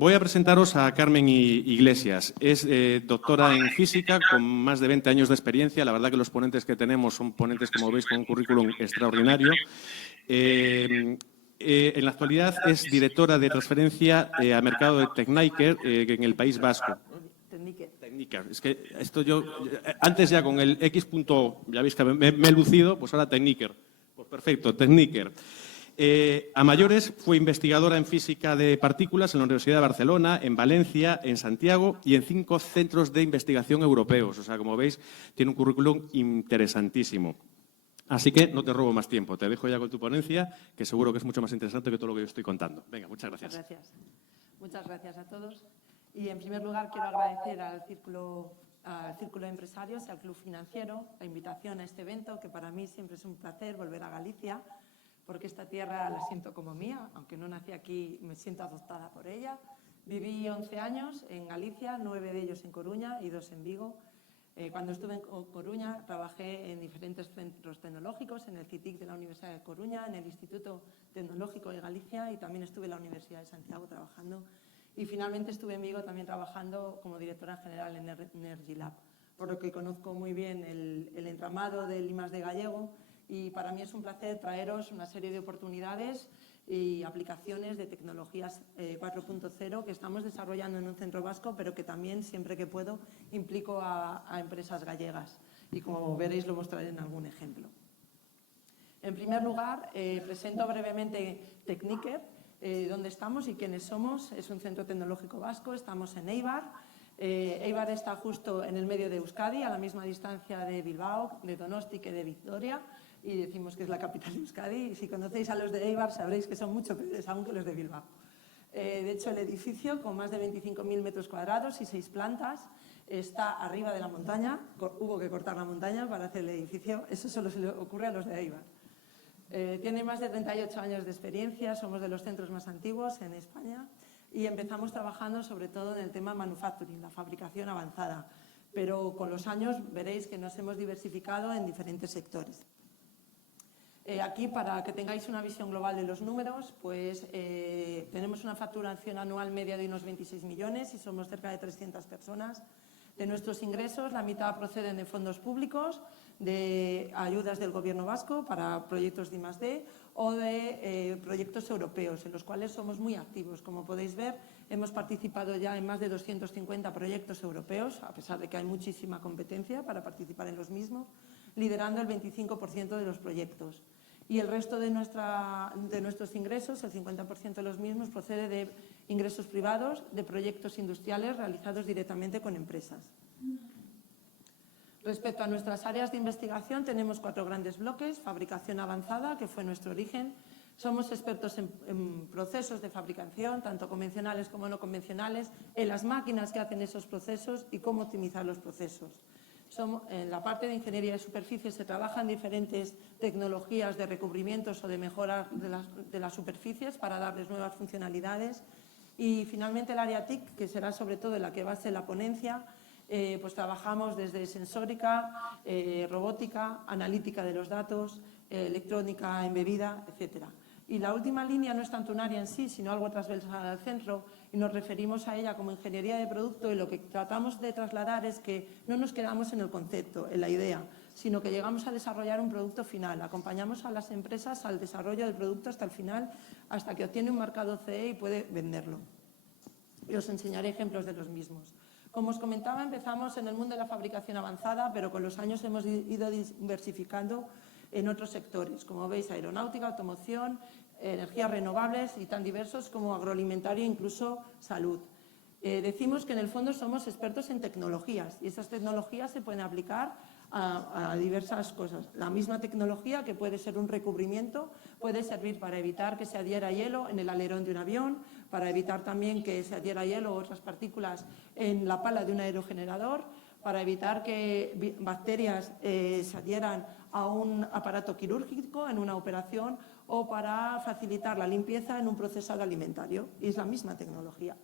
voy a presentaros a Carmen Iglesias. Es doctora en física con más de 20 años de experiencia. La verdad que los ponentes que tenemos son ponentes, como veis, con un currículum extraordinario. En la actualidad es directora de transferencia a mercado de Tecniker en el País Vasco. Tecniker. Es que esto yo, antes ya con el X punto, ya veis que me he lucido, pues ahora Tecniker. Pues perfecto, Tecniker. A mayores, fue investigadora en física de partículas en la Universidad de Barcelona, en Valencia, en Santiago y en 5 centros de investigación europeos. O sea, como veis, tiene un currículum interesantísimo. Así que no te robo más tiempo. Te dejo ya con tu ponencia, que seguro que es mucho más interesante que todo lo que yo estoy contando. Venga, muchas gracias. Muchas gracias a todos. Y, en primer lugar, quiero agradecer al Círculo de Empresarios y al Club Financiero la invitación a este evento, que para mí siempre es un placer volver a Galicia, porque esta tierra la siento como mía, aunque no nací aquí, me siento adoptada por ella. Viví 11 años en Galicia, 9 de ellos en Coruña y 2 en Vigo. Cuando estuve en Coruña trabajé en diferentes centros tecnológicos, en el CITIC de la Universidad de Coruña, en el Instituto Tecnológico de Galicia y también estuve en la Universidad de Santiago trabajando. Y finalmente estuve en Vigo también trabajando como directora general en Energy Lab, por lo que conozco muy bien el entramado del I+D gallego. Y para mí es un placer traeros una serie de oportunidades y aplicaciones de tecnologías 4.0 que estamos desarrollando en un centro vasco, pero que también, siempre que puedo, implico a empresas gallegas. Y como veréis, lo mostraré en algún ejemplo. En primer lugar, presento brevemente Tecniker, dónde estamos y quiénes somos. Es un centro tecnológico vasco, estamos en Eibar. Eibar está justo en el medio de Euskadi, a la misma distancia de Bilbao, de Donosti que de Vitoria, y decimos que es la capital de Euskadi. Y si conocéis a los de Eibar sabréis que son mucho peores aún que los de Bilbao. De hecho, el edificio, con más de 25.000 metros cuadrados y 6 plantas, está arriba de la montaña. Hubo que cortar la montaña para hacer el edificio. Eso solo se le ocurre a los de Eibar. Tiene más de 38 años de experiencia, somos de los centros más antiguos en España y empezamos trabajando sobre todo en el tema manufacturing, la fabricación avanzada. Pero con los años veréis que nos hemos diversificado en diferentes sectores. Aquí, para que tengáis una visión global de los números, pues tenemos una facturación anual media de unos 26 millones y somos cerca de 300 personas. De nuestros ingresos, la mitad proceden de fondos públicos, de ayudas del Gobierno vasco para proyectos de I+D o de proyectos europeos, en los cuales somos muy activos. Como podéis ver, hemos participado ya en más de 250 proyectos europeos, a pesar de que hay muchísima competencia para participar en los mismos, liderando el 25% de los proyectos. Y el resto de nuestros ingresos, el 50% de los mismos, procede de ingresos privados, de proyectos industriales realizados directamente con empresas. Respecto a nuestras áreas de investigación, tenemos 4 grandes bloques. Fabricación avanzada, que fue nuestro origen. Somos expertos en procesos de fabricación, tanto convencionales como no convencionales, en las máquinas que hacen esos procesos y cómo optimizar los procesos. En la parte de ingeniería de superficie se trabajan diferentes tecnologías de recubrimientos o de mejora de las superficies para darles nuevas funcionalidades. Y finalmente el área TIC, que será sobre todo en la que base la ponencia, pues trabajamos desde sensórica, robótica, analítica de los datos, electrónica embebida, etc. Y la última línea no es tanto un área en sí, sino algo transversal al centro, y nos referimos a ella como ingeniería de producto, y lo que tratamos de trasladar es que no nos quedamos en el concepto, en la idea, sino que llegamos a desarrollar un producto final. Acompañamos a las empresas al desarrollo del producto hasta el final, hasta que obtiene un marcado CE y puede venderlo. Y os enseñaré ejemplos de los mismos. Como os comentaba, empezamos en el mundo de la fabricación avanzada, pero con los años hemos ido diversificando en otros sectores, como veis, aeronáutica, automoción, energías renovables y tan diversos como agroalimentario e incluso salud. Decimos que en el fondo somos expertos en tecnologías y esas tecnologías se pueden aplicar a diversas cosas. La misma tecnología, que puede ser un recubrimiento, puede servir para evitar que se adhiera hielo en el alerón de un avión, para evitar también que se adhiera hielo o otras partículas en la pala de un aerogenerador, para evitar que bacterias se adhieran a un aparato quirúrgico en una operación o para facilitar la limpieza en un procesado alimentario. Y es la misma tecnología.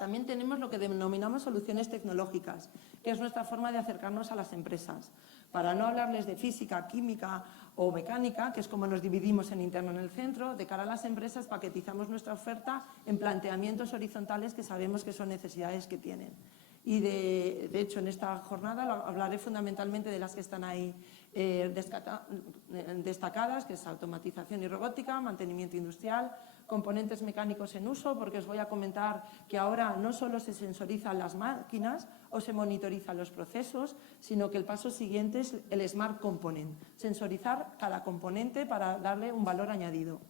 También tenemos lo que denominamos soluciones tecnológicas, que es nuestra forma de acercarnos a las empresas. Para no hablarles de física, química o mecánica, que es como nos dividimos en interno en el centro, de cara a las empresas paquetizamos nuestra oferta en planteamientos horizontales que sabemos que son necesidades que tienen. Y de hecho, en esta jornada hablaré fundamentalmente de las que están ahí destacadas, que es automatización y robótica, mantenimiento industrial, componentes mecánicos en uso, porque os voy a comentar que ahora no solo se sensorizan las máquinas o se monitorizan los procesos, sino que el paso siguiente es el Smart Component, sensorizar cada componente para darle un valor añadido.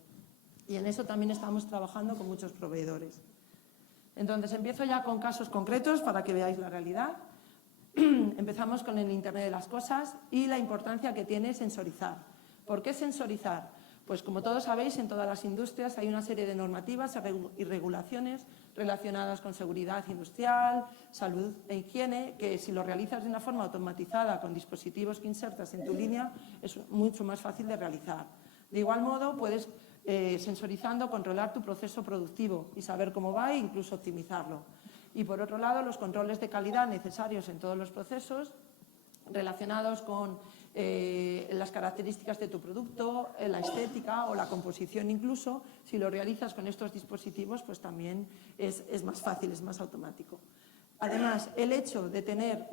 Y en eso también estamos trabajando con muchos proveedores. Entonces, empiezo ya con casos concretos para que veáis la realidad. Empezamos con el Internet de las Cosas y la importancia que tiene sensorizar. ¿Por qué sensorizar? Pues como todos sabéis, en todas las industrias hay una serie de normativas y regulaciones relacionadas con seguridad industrial, salud e higiene, que si lo realizas de una forma automatizada con dispositivos que insertas en tu línea, es mucho más fácil de realizar. De igual modo, puedes, sensorizando, controlar tu proceso productivo y saber cómo va e incluso optimizarlo. Y por otro lado, los controles de calidad necesarios en todos los procesos relacionados con las características de tu producto, la estética o la composición incluso, si lo realizas con estos dispositivos, pues también es más fácil, es más automático. Además, el hecho de tener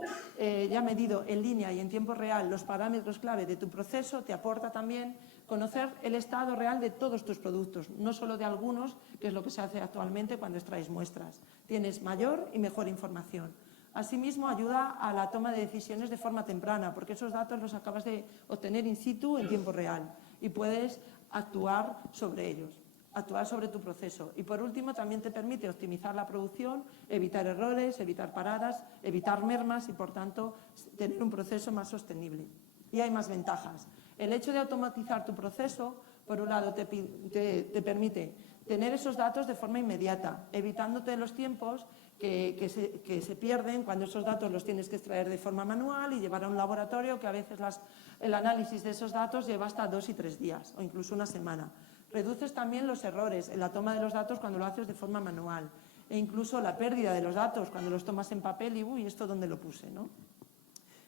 ya medido en línea y en tiempo real los parámetros clave de tu proceso te aporta también conocer el estado real de todos tus productos, no solo de algunos, que es lo que se hace actualmente cuando extraes muestras. Tienes mayor y mejor información. Asimismo, ayuda a la toma de decisiones de forma temprana, porque esos datos los acabas de obtener in situ en tiempo real y puedes actuar sobre ellos, actuar sobre tu proceso. Y por último, también te permite optimizar la producción, evitar errores, evitar paradas, evitar mermas y, por tanto, tener un proceso más sostenible. Y hay más ventajas. El hecho de automatizar tu proceso, por un lado, te permite tener esos datos de forma inmediata, evitándote los tiempos que se pierden cuando esos datos los tienes que extraer de forma manual y llevar a un laboratorio, que a veces el análisis de esos datos lleva hasta 2 y 3 días o incluso una semana. Reduces también los errores en la toma de los datos cuando lo haces de forma manual e incluso la pérdida de los datos cuando los tomas en papel y uy, ¿esto dónde lo puse?, ¿no?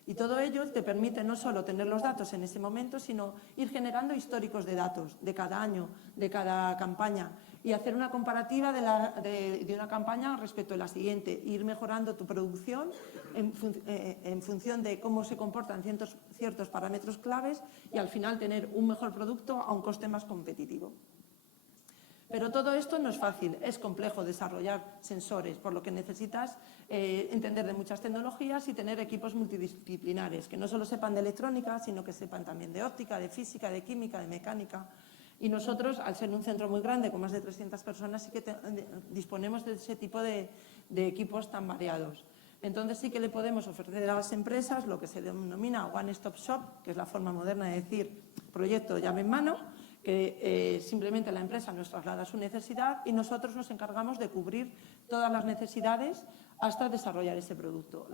Y todo ello te permite no solo tener los datos en ese momento, sino ir generando históricos de datos de cada año, de cada campaña y hacer una comparativa de una campaña respecto a la siguiente, ir mejorando tu producción en función de cómo se comportan ciertos parámetros claves y al final tener un mejor producto a un coste más competitivo. Pero todo esto no es fácil, es complejo desarrollar sensores, por lo que necesitas entender de muchas tecnologías y tener equipos multidisciplinares, que no solo sepan de electrónica, sino que sepan también de óptica, de física, de química, de mecánica. Y nosotros, al ser un centro muy grande, con más de 300 personas, sí que disponemos de ese tipo de equipos tan variados. Entonces sí que le podemos ofrecer a las empresas lo que se denomina One Stop Shop, que es la forma moderna de decir proyecto llave en mano, que simplemente la empresa nos traslada su necesidad y nosotros nos encargamos de cubrir todas las necesidades hasta desarrollar ese producto.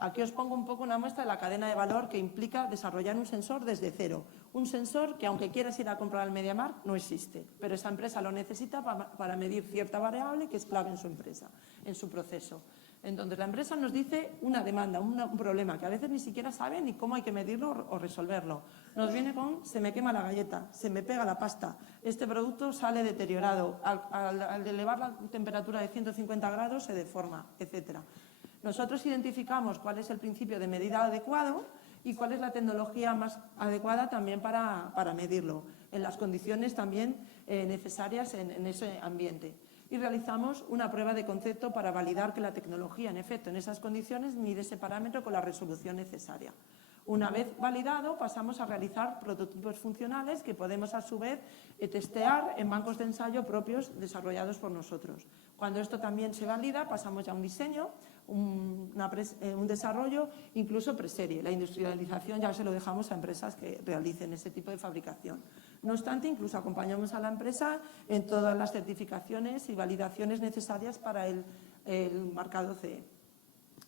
Aquí os pongo un poco una muestra de la cadena de valor que implica desarrollar un sensor desde cero. Un sensor que, aunque quieras ir a comprar al MediaMarkt, no existe, pero esa empresa lo necesita para medir cierta variable que es clave en su empresa, en su proceso. Entonces, la empresa nos dice una demanda, un problema, que a veces ni siquiera sabe ni cómo hay que medirlo o resolverlo. Nos viene con, se me quema la galleta, se me pega la pasta, este producto sale deteriorado, al elevar la temperatura de 150 grados se deforma, etc. Nosotros identificamos cuál es el principio de medida adecuado y cuál es la tecnología más adecuada también para medirlo, en las condiciones también necesarias en ese ambiente. Y realizamos una prueba de concepto para validar que la tecnología, en efecto, en esas condiciones, mide ese parámetro con la resolución necesaria. Una vez validado, pasamos a realizar prototipos funcionales que podemos, a su vez, testear en bancos de ensayo propios desarrollados por nosotros. Cuando esto también se valida, pasamos ya a un diseño, un desarrollo, incluso preserie. La industrialización ya se lo dejamos a empresas que realicen ese tipo de fabricación. No obstante, incluso acompañamos a la empresa en todas las certificaciones y validaciones necesarias para el marcado CE.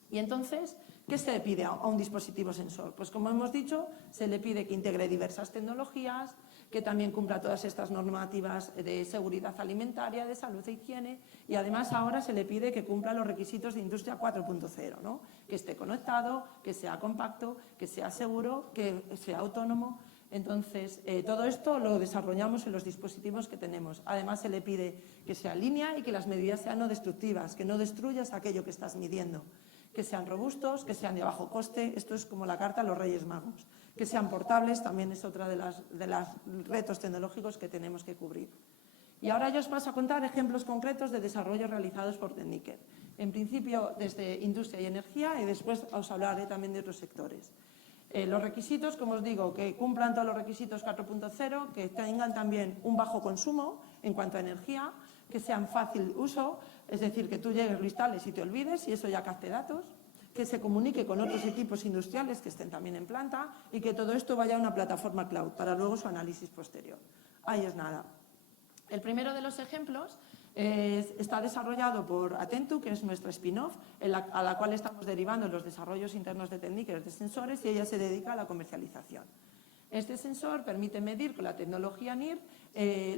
Y entonces, ¿qué se le pide a un dispositivo sensor? Pues como hemos dicho, se le pide que integre diversas tecnologías, que también cumpla todas estas normativas de seguridad alimentaria, de salud e higiene, y además ahora se le pide que cumpla los requisitos de Industria 4.0, ¿no? Que esté conectado, que sea compacto, que sea seguro, que sea autónomo. Entonces, todo esto lo desarrollamos en los dispositivos que tenemos. Además, se le pide que sea en línea y que las medidas sean no destructivas, que no destruyas aquello que estás midiendo, que sean robustos, que sean de bajo coste. Esto es como la carta a los Reyes Magos. Que sean portables también es otra de los retos tecnológicos que tenemos que cubrir. Y ahora yo os paso a contar ejemplos concretos de desarrollos realizados por Techniker. En principio desde industria y energía, y después os hablaré también de otros sectores. Los requisitos, como os digo, que cumplan todos los requisitos 4.0, que tengan también un bajo consumo en cuanto a energía, que sean fácil uso, es decir, que tú llegues, lo instales y te olvides, y eso ya capte datos, que se comunique con otros equipos industriales que estén también en planta y que todo esto vaya a una plataforma cloud para luego su análisis posterior. Ahí es nada. El primero de los ejemplos está desarrollado por Attentu, que es nuestra spin-off, a la cual estamos derivando los desarrollos internos de Techniker de sensores, y ella se dedica a la comercialización. Este sensor permite medir con la tecnología NIR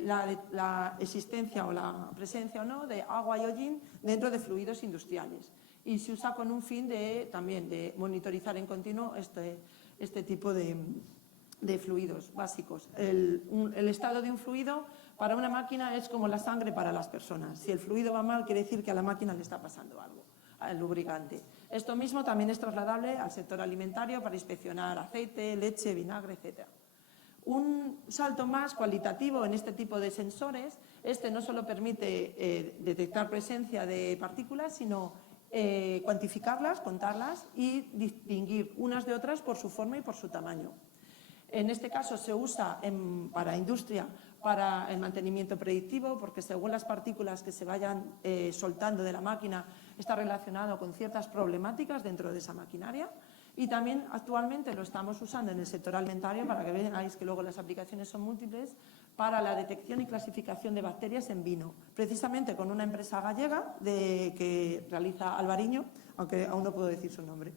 la existencia o la presencia o no de agua y hollín dentro de fluidos industriales, y se usa con un fin también de monitorizar en continuo este tipo de fluidos básicos. El estado de un fluido para una máquina es como la sangre para las personas. Si el fluido va mal, quiere decir que a la máquina le está pasando algo, al lubricante. Esto mismo también es trasladable al sector alimentario para inspeccionar aceite, leche, vinagre, etc. Un salto más cualitativo en este tipo de sensores, no solo permite detectar presencia de partículas, sino cuantificarlas, contarlas y distinguir unas de otras por su forma y por su tamaño. En este caso se usa para industria, para el mantenimiento predictivo, porque según las partículas que se vayan soltando de la máquina está relacionado con ciertas problemáticas dentro de esa maquinaria. Y también actualmente lo estamos usando en el sector alimentario, para que veáis que luego las aplicaciones son múltiples, para la detección y clasificación de bacterias en vino, precisamente con una empresa gallega que realiza Albariño, aunque aún no puedo decir su nombre.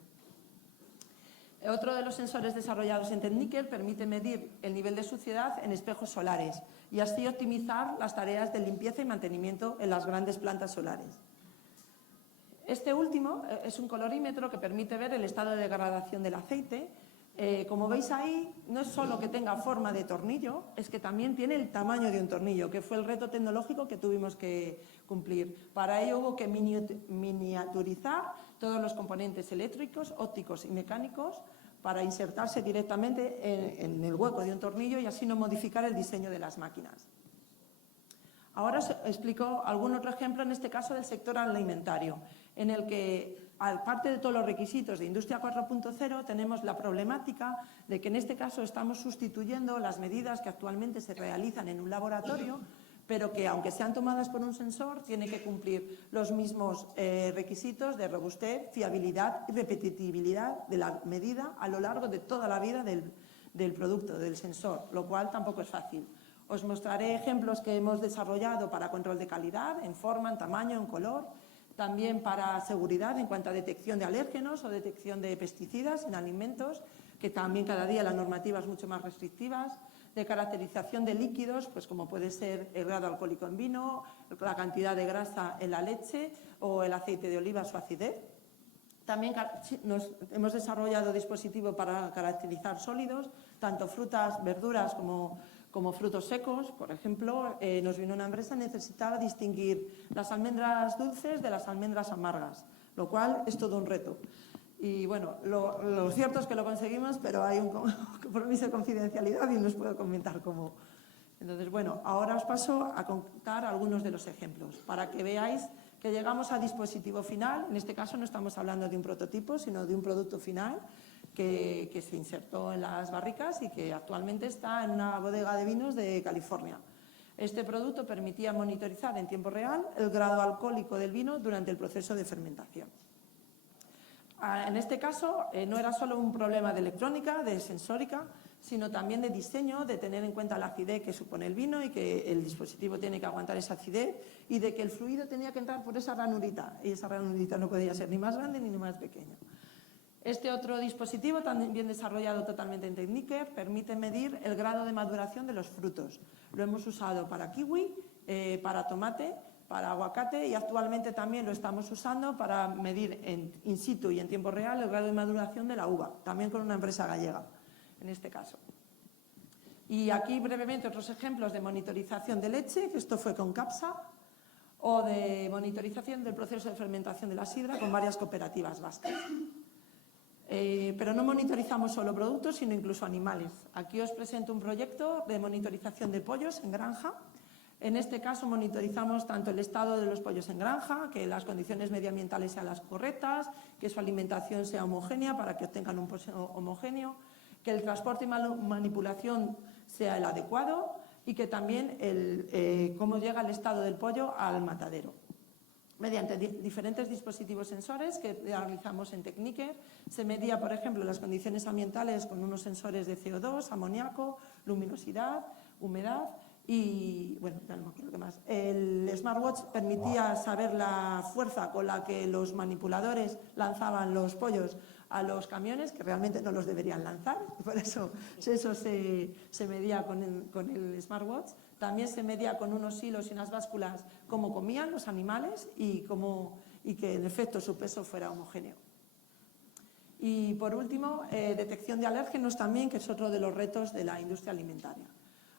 Otro de los sensores desarrollados en Techniker permite medir el nivel de suciedad en espejos solares y así optimizar las tareas de limpieza y mantenimiento en las grandes plantas solares. Este último es un colorímetro que permite ver el estado de degradación del aceite. Como veis ahí, no es solo que tenga forma de tornillo, es que también tiene el tamaño de un tornillo, que fue el reto tecnológico que tuvimos que cumplir. Para ello hubo que miniaturizar todos los componentes eléctricos, ópticos y mecánicos para insertarse directamente en el hueco de un tornillo y así no modificar el diseño de las máquinas. Ahora os explico algún otro ejemplo, en este caso del sector alimentario, en el que, aparte de todos los requisitos de Industria 4.0, tenemos la problemática de que en este caso estamos sustituyendo las medidas que actualmente se realizan en un laboratorio, pero que, aunque sean tomadas por un sensor, tiene que cumplir los mismos requisitos de robustez, fiabilidad y repetibilidad de la medida a lo largo de toda la vida del producto, del sensor, lo cual tampoco es fácil. Os mostraré ejemplos que hemos desarrollado para control de calidad, en forma, en tamaño, en color, también para seguridad en cuanto a detección de alérgenos o detección de pesticidas en alimentos, que también cada día la normativa es mucho más restrictiva, de caracterización de líquidos, pues como puede ser el grado alcohólico en vino, la cantidad de grasa en la leche o el aceite de oliva, su acidez. También hemos desarrollado dispositivos para caracterizar sólidos, tanto frutas, verduras como frutos secos. Por ejemplo, nos vino una empresa, necesitaba distinguir las almendras dulces de las almendras amargas, lo cual es todo un reto. Y bueno, lo cierto es que lo conseguimos, pero hay un compromiso de confidencialidad y no os puedo comentar cómo. Entonces, bueno, ahora os paso a contar algunos de los ejemplos para que veáis que llegamos a dispositivo final. En este caso no estamos hablando de un prototipo, sino de un producto final que se insertó en las barricas y que actualmente está en una bodega de vinos de California. Este producto permitía monitorizar en tiempo real el grado alcohólico del vino durante el proceso de fermentación. En este caso no era solo un problema de electrónica, de sensórica, sino también de diseño, de tener en cuenta la acidez que supone el vino y que el dispositivo tiene que aguantar esa acidez y de que el fluido tenía que entrar por esa ranurita y esa ranurita no podía ser ni más grande ni más pequeña. Este otro dispositivo, también desarrollado totalmente en Techniker, permite medir el grado de maduración de los frutos. Lo hemos usado para kiwi, para tomate, para aguacate y actualmente también lo estamos usando para medir in situ y en tiempo real el grado de maduración de la uva, también con una empresa gallega, en este caso. Y aquí brevemente otros ejemplos de monitorización de leche, que esto fue con CAPSA, o de monitorización del proceso de fermentación de la sidra con varias cooperativas vascas. Pero no monitorizamos solo productos, sino incluso animales. Aquí os presento un proyecto de monitorización de pollos en granja. En este caso monitorizamos tanto el estado de los pollos en granja, que las condiciones medioambientales sean las correctas, que su alimentación sea homogénea para que obtengan un pollo homogéneo, que el transporte y manipulación sea el adecuado y que también cómo llega el estado del pollo al matadero. Mediante diferentes dispositivos sensores que realizamos en Techniker, se medía, por ejemplo, las condiciones ambientales con unos sensores de CO2, amoníaco, luminosidad, humedad y, bueno, ya no me acuerdo qué más. El smartwatch permitía saber la fuerza con la que los manipuladores lanzaban los pollos a los camiones, que realmente no los deberían lanzar, por eso se medía con el smartwatch. También se medía con unos hilos y unas básculas cómo comían los animales y que en efecto su peso fuera homogéneo. Y por último, detección de alérgenos también, que es otro de los retos de la industria alimentaria.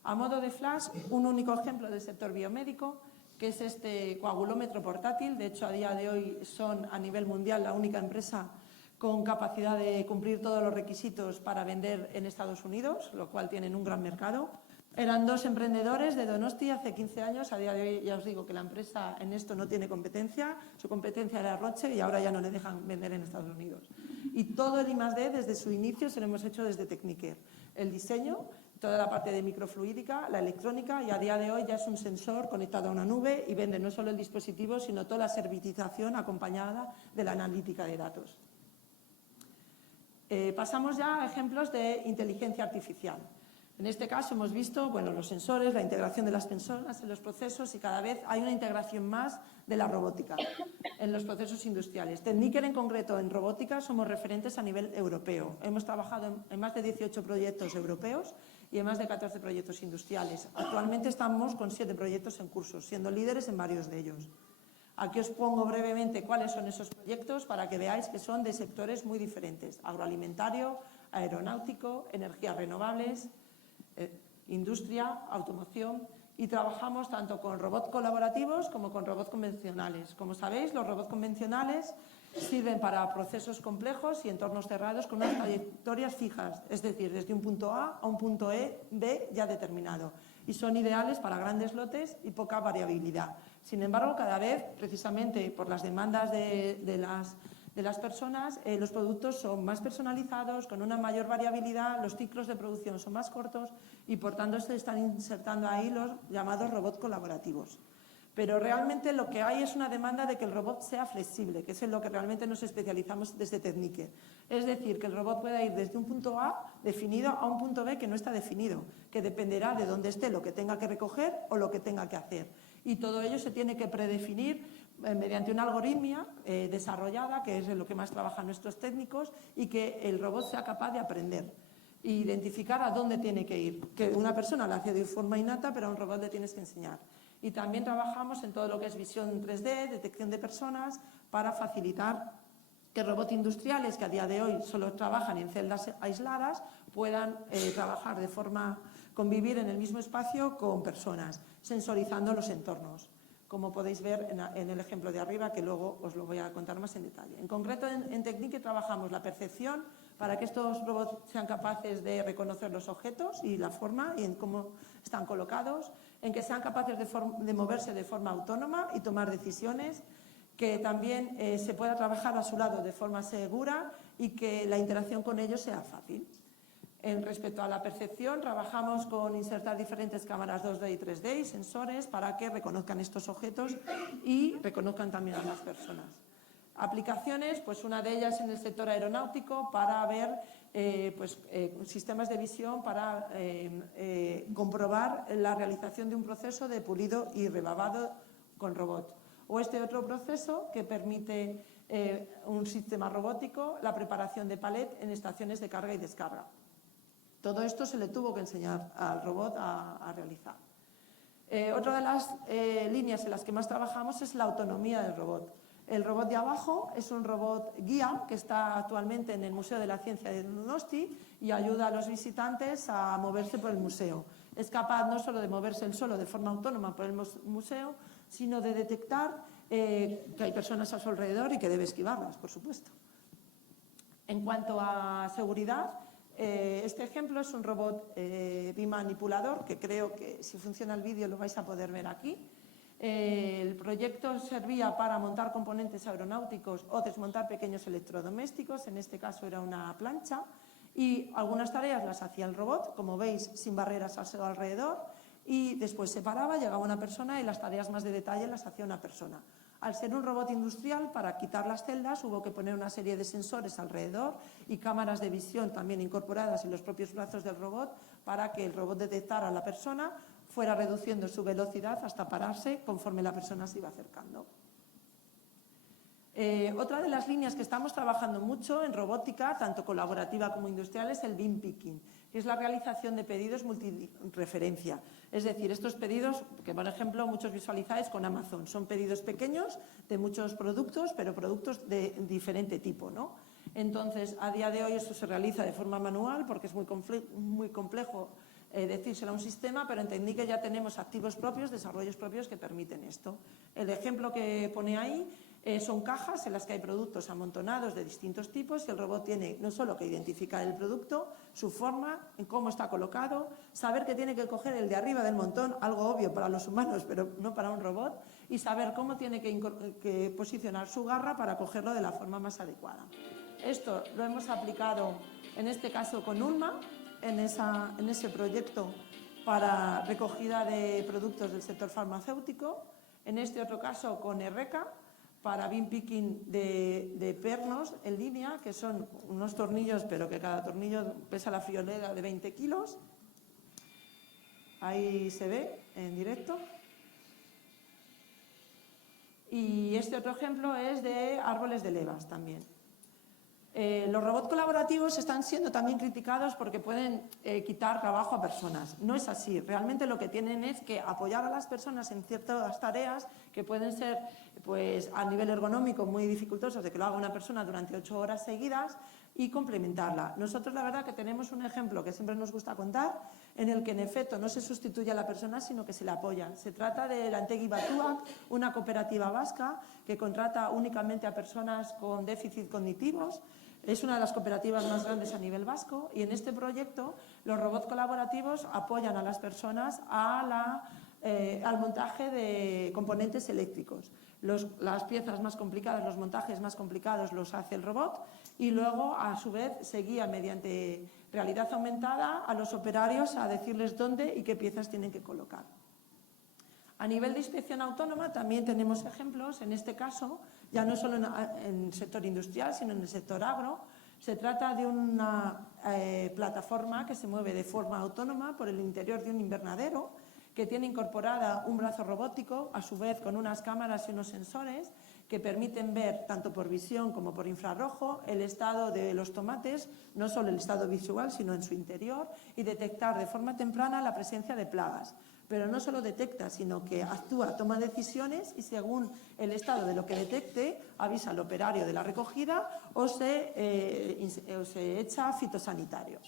A modo de flash, un único ejemplo del sector biomédico, que es este coagulómetro portátil. De hecho, a día de hoy son a nivel mundial la única empresa con capacidad de cumplir todos los requisitos para vender en Estados Unidos, lo cual tienen un gran mercado. Eran dos emprendedores de Donosti hace 15 años. A día de hoy ya os digo que la empresa en esto no tiene competencia. Su competencia era Roche y ahora ya no le dejan vender en Estados Unidos. Y todo el I+D desde su inicio se lo hemos hecho desde Techniker. El diseño, toda la parte de microfluídica, la electrónica, y a día de hoy ya es un sensor conectado a una nube y vende no solo el dispositivo, sino toda la servitización acompañada de la analítica de datos. Pasamos ya a ejemplos de inteligencia artificial. En este caso hemos visto los sensores, la integración de las personas en los procesos y cada vez hay una integración más de la robótica en los procesos industriales. Techniker en concreto en robótica somos referentes a nivel europeo. Hemos trabajado en más de 18 proyectos europeos y en más de 14 proyectos industriales. Actualmente estamos con 7 proyectos en curso, siendo líderes en varios de ellos. Aquí os pongo brevemente cuáles son esos proyectos para que veáis que son de sectores muy diferentes: agroalimentario, aeronáutico, energías renovables, industria, automoción, y trabajamos tanto con robots colaborativos como con robots convencionales. Como sabéis, los robots convencionales sirven para procesos complejos y entornos cerrados con unas trayectorias fijas, es decir, desde un punto A a un punto B ya determinado, y son ideales para grandes lotes y poca variabilidad. Sin embargo, cada vez, precisamente por las demandas de las personas, los productos son más personalizados, con una mayor variabilidad, los ciclos de producción son más cortos y, por tanto, se están insertando ahí los llamados robots colaborativos. Pero realmente lo que hay es una demanda de que el robot sea flexible, que es en lo que realmente nos especializamos desde Techniker. Es decir, que el robot pueda ir desde un punto A definido a un punto B que no está definido, que dependerá de dónde esté lo que tenga que recoger o lo que tenga que hacer. Y todo ello se tiene que predefinir mediante una algoritmia desarrollada, que es en lo que más trabajan nuestros técnicos, y que el robot sea capaz de aprender e identificar a dónde tiene que ir. Que una persona lo hace de forma innata, pero a un robot le tienes que enseñar. Y también trabajamos en todo lo que es visión 3D, detección de personas, para facilitar que robots industriales, que a día de hoy solo trabajan en celdas aisladas, puedan trabajar de forma, convivir en el mismo espacio con personas, sensorizando los entornos, como podéis ver en el ejemplo de arriba, que luego os lo voy a contar más en detalle. En concreto, en Techniker trabajamos la percepción para que estos robots sean capaces de reconocer los objetos y la forma y en cómo están colocados, en que sean capaces de moverse de forma autónoma y tomar decisiones, que también se pueda trabajar a su lado de forma segura y que la interacción con ellos sea fácil. Respecto a la percepción, trabajamos con insertar diferentes cámaras 2D y 3D y sensores para que reconozcan estos objetos y reconozcan también a las personas. Aplicaciones, pues una de ellas en el sector aeronáutico para ver sistemas de visión para comprobar la realización de un proceso de pulido y relavado con robot. O este otro proceso que permite un sistema robótico, la preparación de palet en estaciones de carga y descarga. Todo esto se le tuvo que enseñar al robot a realizar. Otra de las líneas en las que más trabajamos es la autonomía del robot. El robot de abajo es un robot guía que está actualmente en el Museo de la Ciencia de Donosti y ayuda a los visitantes a moverse por el museo. Es capaz no solo de moverse él solo de forma autónoma por el museo, sino de detectar que hay personas a su alrededor y que debe esquivarlas, por supuesto. En cuanto a seguridad, este ejemplo es un robot bimanipulador, que creo que si funciona el vídeo lo vais a poder ver aquí. El proyecto servía para montar componentes aeronáuticos o desmontar pequeños electrodomésticos, en este caso era una plancha, y algunas tareas las hacía el robot, como veis, sin barreras a su alrededor, y después se paraba, llegaba una persona y las tareas más de detalle las hacía una persona. Al ser un robot industrial, para quitar las celdas hubo que poner una serie de sensores alrededor y cámaras de visión también incorporadas en los propios brazos del robot para que el robot detectara a la persona, fuera reduciendo su velocidad hasta pararse conforme la persona se iba acercando. Otra de las líneas que estamos trabajando mucho en robótica, tanto colaborativa como industrial, es el BIM Picking, que es la realización de pedidos multireferencia. Es decir, estos pedidos, que por ejemplo muchos visualizáis con Amazon, son pedidos pequeños de muchos productos, pero productos de diferente tipo, ¿no? Entonces, a día de hoy esto se realiza de forma manual porque es muy complejo decírselo a un sistema, pero entendí que ya tenemos activos propios, desarrollos propios que permiten esto. El ejemplo que pone ahí son cajas en las que hay productos amontonados de distintos tipos y el robot tiene no solo que identificar el producto, su forma, en cómo está colocado, saber que tiene que coger el de arriba del montón, algo obvio para los humanos, pero no para un robot, y saber cómo tiene que posicionar su garra para cogerlo de la forma más adecuada. Esto lo hemos aplicado, en este caso, con ULMA, en ese proyecto para recogida de productos del sector farmacéutico, en este otro caso con ERRECA, para BIM Picking de pernos en línea, que son unos tornillos, pero que cada tornillo pesa la friolera de 20 kilos. Ahí se ve en directo. Y este otro ejemplo es de árboles de levas también. Los robots colaborativos están siendo también criticados porque pueden quitar trabajo a personas. No es así. Realmente lo que tienen es que apoyar a las personas en ciertas tareas que pueden ser, pues, a nivel ergonómico muy dificultosas de que lo haga una persona durante 8 horas seguidas y complementarla. Nosotros la verdad que tenemos un ejemplo que siempre nos gusta contar en el que en efecto no se sustituye a la persona sino que se le apoya. Se trata de la Antegi Batuak, una cooperativa vasca que contrata únicamente a personas con déficit cognitivos. Es una de las cooperativas más grandes a nivel vasco y en este proyecto los robots colaborativos apoyan a las personas al montaje de componentes eléctricos. Las piezas más complicadas, los montajes más complicados los hace el robot y luego a su vez se guía mediante realidad aumentada a los operarios a decirles dónde y qué piezas tienen que colocar. A nivel de inspección autónoma también tenemos ejemplos, en este caso, ya no solo en el sector industrial, sino en el sector agro. Se trata de una plataforma que se mueve de forma autónoma por el interior de un invernadero, que tiene incorporada un brazo robótico, a su vez con unas cámaras y unos sensores que permiten ver, tanto por visión como por infrarrojo, el estado de los tomates, no solo el estado visual, sino en su interior, y detectar de forma temprana la presencia de plagas. Pero no solo detecta, sino que actúa, toma decisiones y según el estado de lo que detecte, avisa al operario de la recogida o se echa fitosanitario.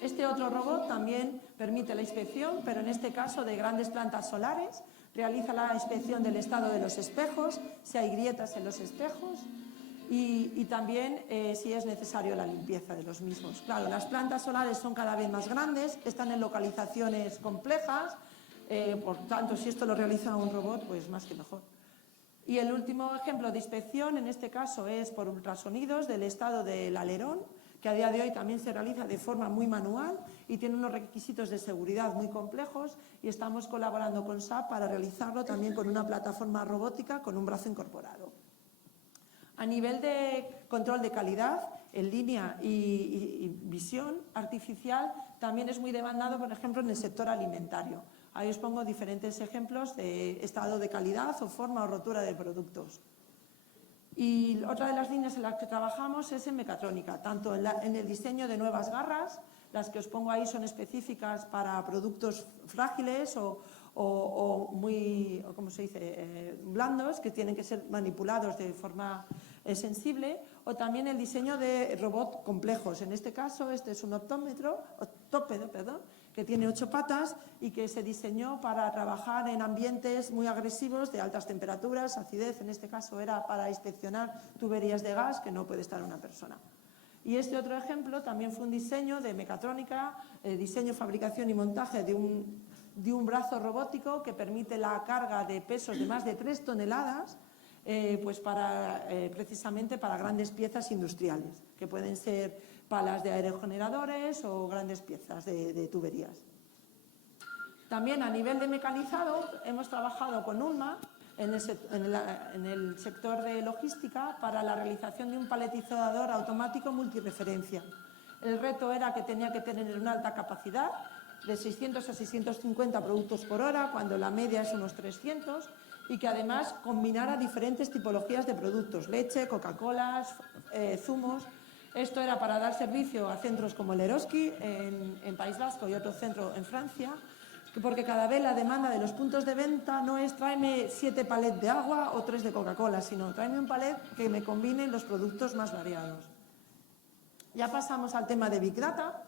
Este otro robot también permite la inspección, pero en este caso de grandes plantas solares. Realiza la inspección del estado de los espejos, si hay grietas en los espejos y también si es necesario la limpieza de los mismos. Claro, las plantas solares son cada vez más grandes, están en localizaciones complejas, por tanto, si esto lo realiza un robot, pues más que mejor. Y el último ejemplo de inspección, en este caso, es por ultrasonidos del estado del alerón, que a día de hoy también se realiza de forma muy manual y tiene unos requisitos de seguridad muy complejos y estamos colaborando con SAP para realizarlo también con una plataforma robótica con un brazo incorporado. A nivel de control de calidad, en línea y visión artificial, también es muy demandado, por ejemplo, en el sector alimentario. Ahí os pongo diferentes ejemplos de estado de calidad o forma o rotura de productos. Y otra de las líneas en las que trabajamos es en mecatrónica, tanto en el diseño de nuevas garras. Las que os pongo ahí son específicas para productos frágiles o muy, ¿cómo se dice?, blandos, que tienen que ser manipulados de forma sensible, o también el diseño de robots complejos. En este caso, este es un optóptedo, que tiene 8 patas y que se diseñó para trabajar en ambientes muy agresivos de altas temperaturas, acidez. En este caso era para inspeccionar tuberías de gas, que no puede estar una persona. Y este otro ejemplo también fue un diseño de mecatrónica, diseño, fabricación y montaje de un brazo robótico que permite la carga de pesos de más de 3 toneladas, pues precisamente para grandes piezas industriales, que pueden ser palas de aerogeneradores o grandes piezas de tuberías. También a nivel de mecanizado hemos trabajado con ULMA en el sector de logística para la realización de un paletizador automático multireferencia. El reto era que tenía que tener una alta capacidad, de 600 a 650 productos por hora, cuando la media es unos 300, y que además combinara diferentes tipologías de productos, leche, Coca-Cola, zumos. Esto era para dar servicio a centros como el Eroski en País Vasco y otro centro en Francia, porque cada vez la demanda de los puntos de venta no es tráeme 7 palets de agua o 3 de Coca-Cola, sino tráeme un palet que me combine los productos más variados. Ya pasamos al tema de Big Data.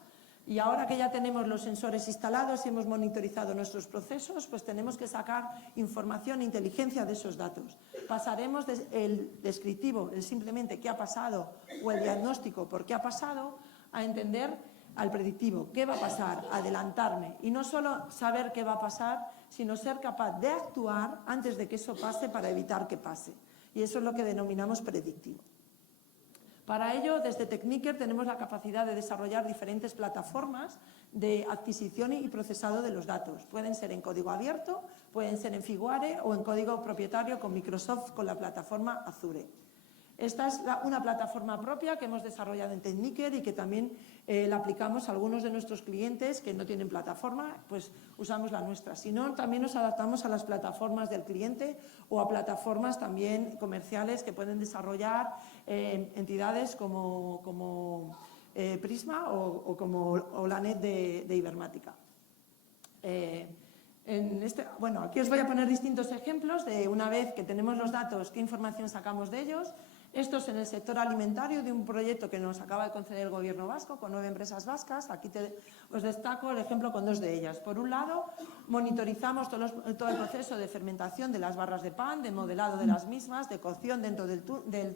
Y ahora que ya tenemos los sensores instalados y hemos monitorizado nuestros procesos, pues tenemos que sacar información e inteligencia de esos datos. Pasaremos del descriptivo, el simplemente qué ha pasado, o el diagnóstico por qué ha pasado, a entender al predictivo, qué va a pasar, adelantarme. Y no solo saber qué va a pasar, sino ser capaz de actuar antes de que eso pase para evitar que pase. Y eso es lo que denominamos predictivo. Para ello, desde Techniker tenemos la capacidad de desarrollar diferentes plataformas de adquisición y procesado de los datos. Pueden ser en código abierto, pueden ser en Figuare o en código propietario con Microsoft con la plataforma Azure. Esta es una plataforma propia que hemos desarrollado en Techniker y que también la aplicamos a algunos de nuestros clientes que no tienen plataforma, pues usamos la nuestra. Si no, también nos adaptamos a las plataformas del cliente o a plataformas también comerciales que pueden desarrollar entidades como Prisma o como la NET de Ibermática. Bueno, aquí os voy a poner distintos ejemplos de una vez que tenemos los datos, qué información sacamos de ellos. Esto es en el sector alimentario de un proyecto que nos acaba de conceder el Gobierno vasco con 9 empresas vascas. Aquí os destaco el ejemplo con 2 de ellas. Por un lado, monitorizamos todo el proceso de fermentación de las barras de pan, de modelado de las mismas, de cocción dentro del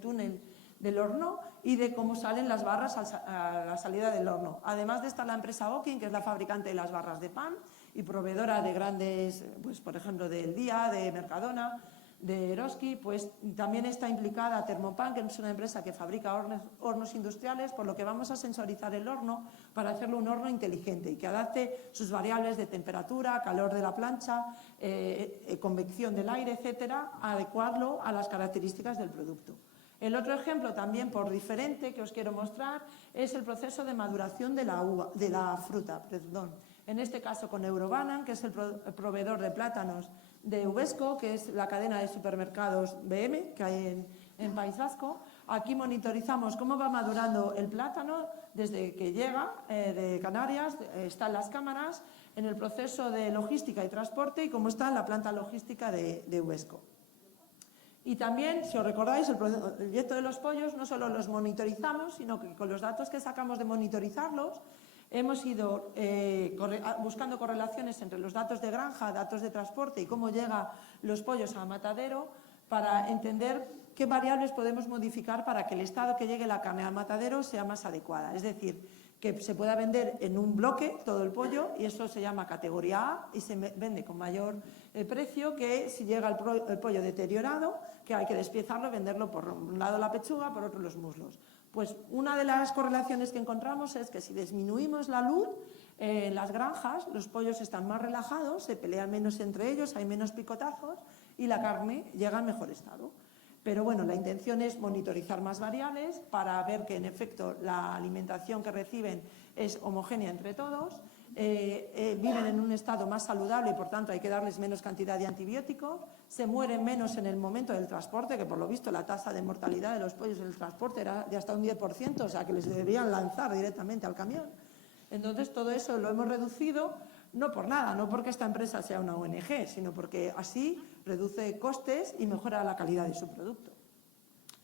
túnel del horno y de cómo salen las barras a la salida del horno. Además de esta, la empresa Bokin, que es la fabricante de las barras de pan y proveedora de grandes, pues por ejemplo, del Día, de Mercadona, de Eroski, pues también está implicada Thermopan, que es una empresa que fabrica hornos industriales, por lo que vamos a sensorizar el horno para hacerlo un horno inteligente y que adapte sus variables de temperatura, calor de la plancha, convección del aire, etcétera, adecuarlo a las características del producto. El otro ejemplo, también por diferente, que os quiero mostrar, es el proceso de maduración de la fruta. En este caso con Eurobanan, que es el proveedor de plátanos de Uvesco, que es la cadena de supermercados BM que hay en País Vasco. Aquí monitorizamos cómo va madurando el plátano desde que llega de Canarias, están las cámaras, en el proceso de logística y transporte y cómo está en la planta logística de Uvesco. Y también, si os recordáis, el proyecto de los pollos no solo los monitorizamos, sino que con los datos que sacamos de monitorizarlos, hemos ido buscando correlaciones entre los datos de granja, datos de transporte y cómo llegan los pollos al matadero para entender qué variables podemos modificar para que el estado que llegue la carne al matadero sea más adecuada. Es decir, que se pueda vender en un bloque todo el pollo y eso se llama categoría A y se vende con mayor precio que si llega el pollo deteriorado, que hay que despiezarlo y venderlo por un lado la pechuga, por otro los muslos. Pues una de las correlaciones que encontramos es que si disminuimos la luz en las granjas, los pollos están más relajados, se pelean menos entre ellos, hay menos picotazos y la carne llega en mejor estado. Pero bueno, la intención es monitorizar más variables para ver que en efecto la alimentación que reciben es homogénea entre todos viven en un estado más saludable y por tanto hay que darles menos cantidad de antibióticos, se mueren menos en el momento del transporte, que por lo visto la tasa de mortalidad de los pollos en el transporte era de hasta un 10%, o sea que les deberían lanzar directamente al camión. Entonces todo eso lo hemos reducido, no por nada, no porque esta empresa sea una ONG, sino porque así reduce costes y mejora la calidad de su producto.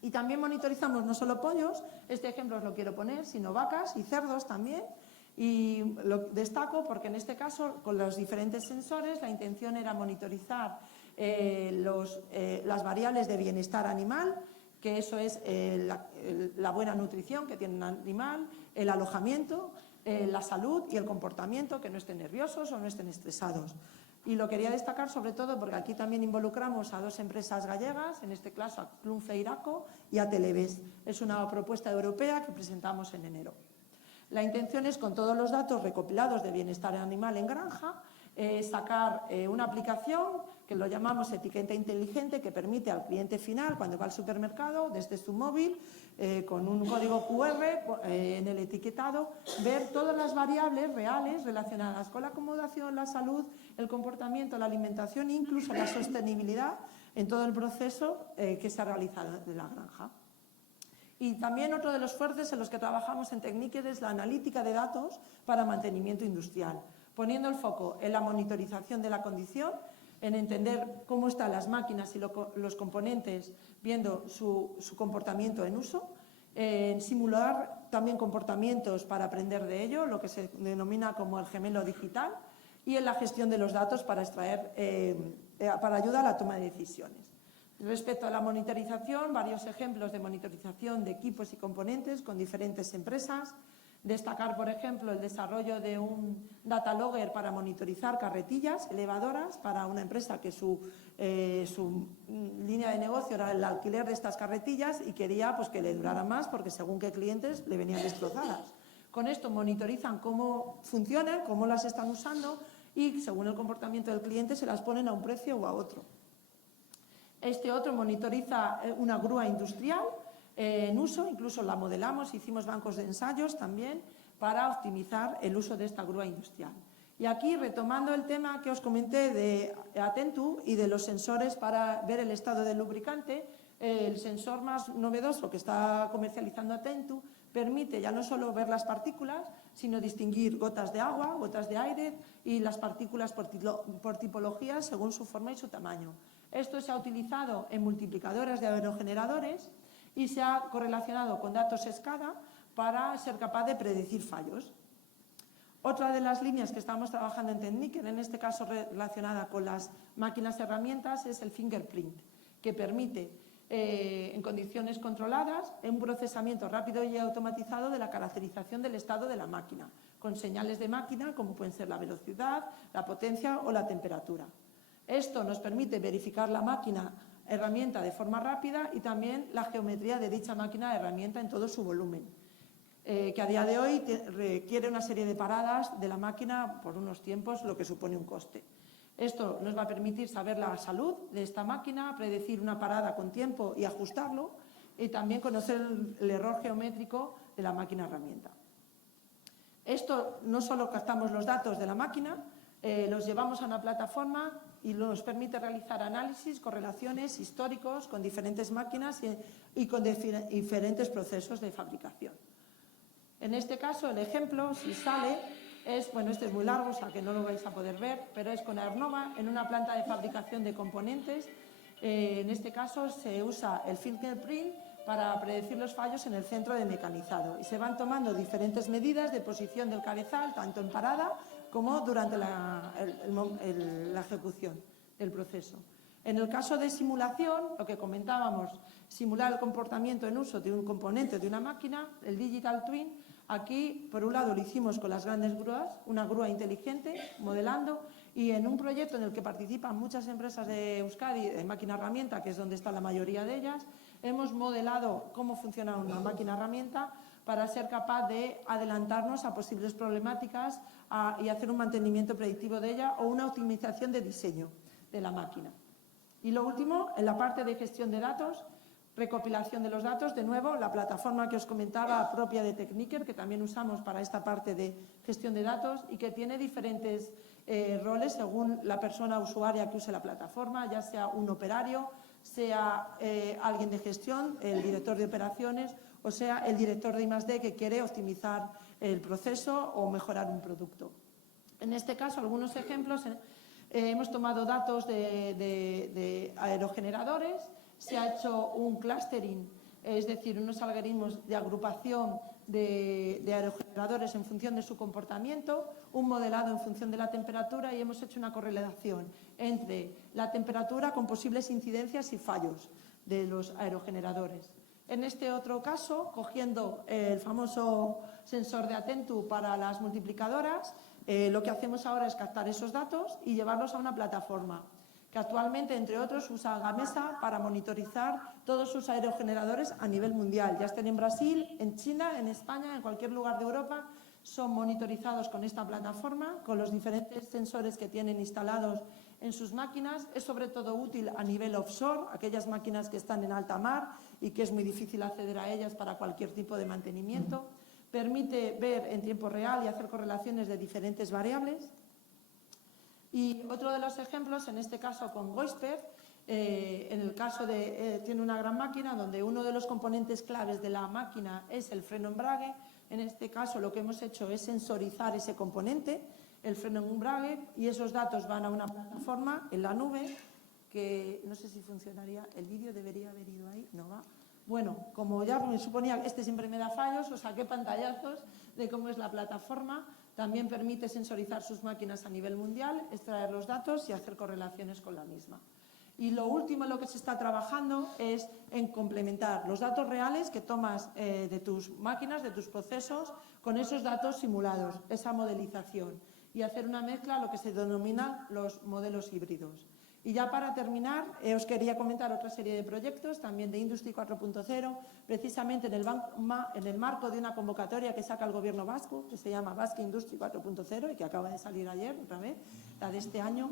Y también monitorizamos no solo pollos, este ejemplo os lo quiero poner, sino vacas y cerdos también. Y lo destaco porque en este caso, con los diferentes sensores, la intención era monitorizar las variables de bienestar animal, que eso es la buena nutrición que tiene un animal, el alojamiento, la salud y el comportamiento, que no estén nerviosos o no estén estresados. Y lo quería destacar sobre todo porque aquí también involucramos a 2 empresas gallegas, en este caso a Clun Feiraco y a Televes. Es una propuesta europea que presentamos en enero. La intención es, con todos los datos recopilados de bienestar animal en granja, sacar una aplicación que lo llamamos etiqueta inteligente, que permite al cliente final, cuando va al supermercado, desde su móvil, con un código QR en el etiquetado, ver todas las variables reales relacionadas con la acomodación, la salud, el comportamiento, la alimentación e incluso la sostenibilidad en todo el proceso que se ha realizado de la granja. Y también otro de los fuertes en los que trabajamos en Tecniker es la analítica de datos para mantenimiento industrial, poniendo el foco en la monitorización de la condición, en entender cómo están las máquinas y los componentes, viendo su comportamiento en uso, en simular también comportamientos para aprender de ello, lo que se denomina como el gemelo digital, y en la gestión de los datos para para ayudar a la toma de decisiones. Respecto a la monitorización, varios ejemplos de monitorización de equipos y componentes con diferentes empresas. Destacar, por ejemplo, el desarrollo de un data logger para monitorizar carretillas elevadoras para una empresa que su línea de negocio era el alquiler de estas carretillas y quería pues, que le durara más porque según qué clientes le venían destrozadas. Con esto monitorizan cómo funcionan, cómo las están usando y según el comportamiento del cliente se las ponen a un precio o a otro. Este otro monitoriza una grúa industrial en uso, incluso la modelamos, hicimos bancos de ensayos también para optimizar el uso de esta grúa industrial. Y aquí, retomando el tema que os comenté de Attentu y de los sensores para ver el estado del lubricante, el sensor más novedoso que está comercializando Attentu permite ya no solo ver las partículas, sino distinguir gotas de agua, gotas de aire y las partículas por tipologías según su forma y su tamaño. Esto se ha utilizado en multiplicadoras de aerogeneradores y se ha correlacionado con datos SCADA para ser capaz de predecir fallos. Otra de las líneas que estamos trabajando en Tecniker, en este caso relacionada con las máquinas herramientas, es el fingerprint, que permite, en condiciones controladas, un procesamiento rápido y automatizado de la caracterización del estado de la máquina, con señales de máquina como pueden ser la velocidad, la potencia o la temperatura. Esto nos permite verificar la máquina herramienta de forma rápida y también la geometría de dicha máquina herramienta en todo su volumen, que a día de hoy requiere una serie de paradas de la máquina por unos tiempos, lo que supone un coste. Esto nos va a permitir saber la salud de esta máquina, predecir una parada con tiempo y ajustarlo, y también conocer el error geométrico de la máquina herramienta. Esto no solo captamos los datos de la máquina, los llevamos a una plataforma y nos permite realizar análisis, correlaciones históricos con diferentes máquinas y con diferentes procesos de fabricación. En este caso, el ejemplo, si sale, es, bueno, este es muy largo, o sea que no lo vais a poder ver, pero es con Aernova en una planta de fabricación de componentes. En este caso se usa el fingerprint para predecir los fallos en el centro de mecanizado y se van tomando diferentes medidas de posición del cabezal, tanto en parada como durante la ejecución del proceso. En el caso de simulación, lo que comentábamos, simular el comportamiento en uso de un componente de una máquina, el Digital Twin, aquí por un lado lo hicimos con las grandes grúas, una grúa inteligente, modelando, y en un proyecto en el que participan muchas empresas de Euskadi, de máquina herramienta, que es donde está la mayoría de ellas, hemos modelado cómo funciona una máquina herramienta para ser capaz de adelantarnos a posibles problemáticas y hacer un mantenimiento predictivo de ella o una optimización de diseño de la máquina. Y lo último, en la parte de gestión de datos, Recopilación de los datos, de nuevo, la plataforma que os comentaba propia de Techniker, que también usamos para esta parte de gestión de datos y que tiene diferentes roles según la persona usuaria que use la plataforma, ya sea un operario, sea alguien de gestión, el director de operaciones, o sea el director de I+D que quiere optimizar el proceso o mejorar un producto. En este caso, algunos ejemplos, hemos tomado datos de aerogeneradores, se ha hecho un clustering, es decir, unos algoritmos de agrupación de aerogeneradores en función de su comportamiento, un modelado en función de la temperatura y hemos hecho una correlación entre la temperatura con posibles incidencias y fallos de los aerogeneradores. En este otro caso, cogiendo el famoso sensor de Attentu para las multiplicadoras, lo que hacemos ahora es captar esos datos y llevarlos a una plataforma que actualmente, entre otros, usa Gamesa para monitorizar todos sus aerogeneradores a nivel mundial. Ya estén en Brasil, en China, en España, en cualquier lugar de Europa, son monitorizados con esta plataforma, con los diferentes sensores que tienen instalados en sus máquinas. Es sobre todo útil a nivel offshore, aquellas máquinas que están en alta mar y que es muy difícil acceder a ellas para cualquier tipo de mantenimiento. Permite ver en tiempo real y hacer correlaciones de diferentes variables. Y otro de los ejemplos, en este caso con Goisper, en el caso de, tiene una gran máquina donde uno de los componentes claves de la máquina es el freno embrague. En este caso lo que hemos hecho es sensorizar ese componente, el freno embrague, y esos datos van a una plataforma en la nube, que no sé si funcionaría, el vídeo debería haber ido ahí, no va. Bueno, como ya me suponía, este siempre me da fallos, os saqué pantallazos de cómo es la plataforma. También permite sensorizar sus máquinas a nivel mundial, extraer los datos y hacer correlaciones con la misma. Y lo último en lo que se está trabajando es en complementar los datos reales que tomas de tus máquinas, de tus procesos, con esos datos simulados, esa modelización, y hacer una mezcla, lo que se denomina los modelos híbridos. Y ya para terminar, os quería comentar otra serie de proyectos, también de Industry 4.0, precisamente en el marco de una convocatoria que saca el Gobierno vasco, que se llama Basque Industry 4.0 y que acaba de salir ayer, otra vez, la de este año.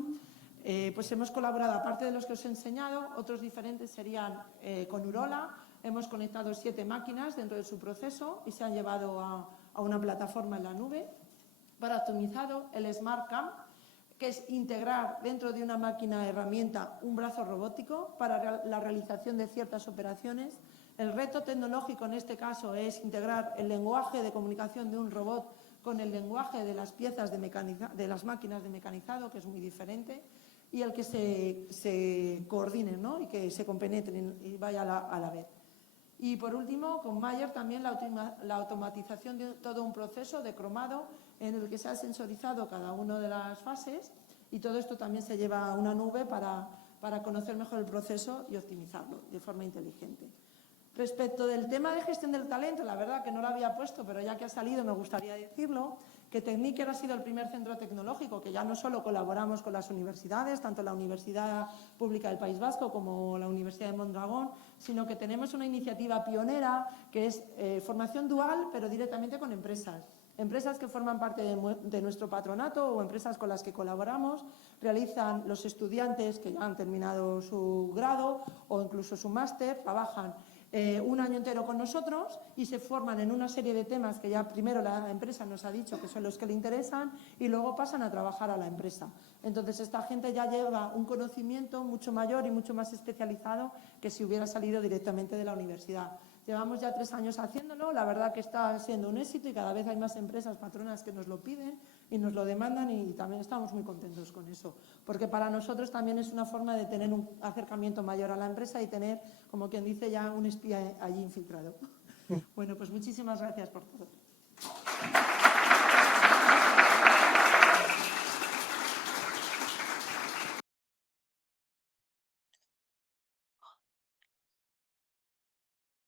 Pues hemos colaborado, aparte de los que os he enseñado, otros diferentes serían con Urola. Hemos conectado 7 máquinas dentro de su proceso y se han llevado a una plataforma en la nube para optimizado el Smart Camp, que es integrar dentro de una máquina herramienta un brazo robótico para la realización de ciertas operaciones. El reto tecnológico en este caso es integrar el lenguaje de comunicación de un robot con el lenguaje de las piezas de las máquinas de mecanizado, que es muy diferente, y el que se coordinen, ¿no? Y que se compenetren y vaya a la vez. Y por último, con Mayer también la automatización de todo un proceso de cromado en el que se ha sensorizado cada una de las fases y todo esto también se lleva a una nube para conocer mejor el proceso y optimizarlo de forma inteligente. Respecto del tema de gestión del talento, la verdad que no lo había puesto, pero ya que ha salido me gustaría decirlo, que Techniker ha sido el primer centro tecnológico que ya no solo colaboramos con las universidades, tanto la Universidad Pública del País Vasco como la Universidad de Mondragón, sino que tenemos una iniciativa pionera que es formación dual, pero directamente con empresas. Empresas que forman parte de nuestro patronato o empresas con las que colaboramos, realizan los estudiantes que ya han terminado su grado o incluso su máster, trabajan un año entero con nosotros y se forman en una serie de temas que ya primero la empresa nos ha dicho que son los que le interesan y luego pasan a trabajar a la empresa. Entonces esta gente ya lleva un conocimiento mucho mayor y mucho más especializado que si hubiera salido directamente de la universidad. Llevamos ya 3 años haciéndolo, la verdad que está siendo un éxito y cada vez hay más empresas patronas que nos lo piden y nos lo demandan y también estamos muy contentos con eso, porque para nosotros también es una forma de tener un acercamiento mayor a la empresa y tener, como quien dice, ya un espía allí infiltrado. Bueno, pues muchísimas gracias por todo.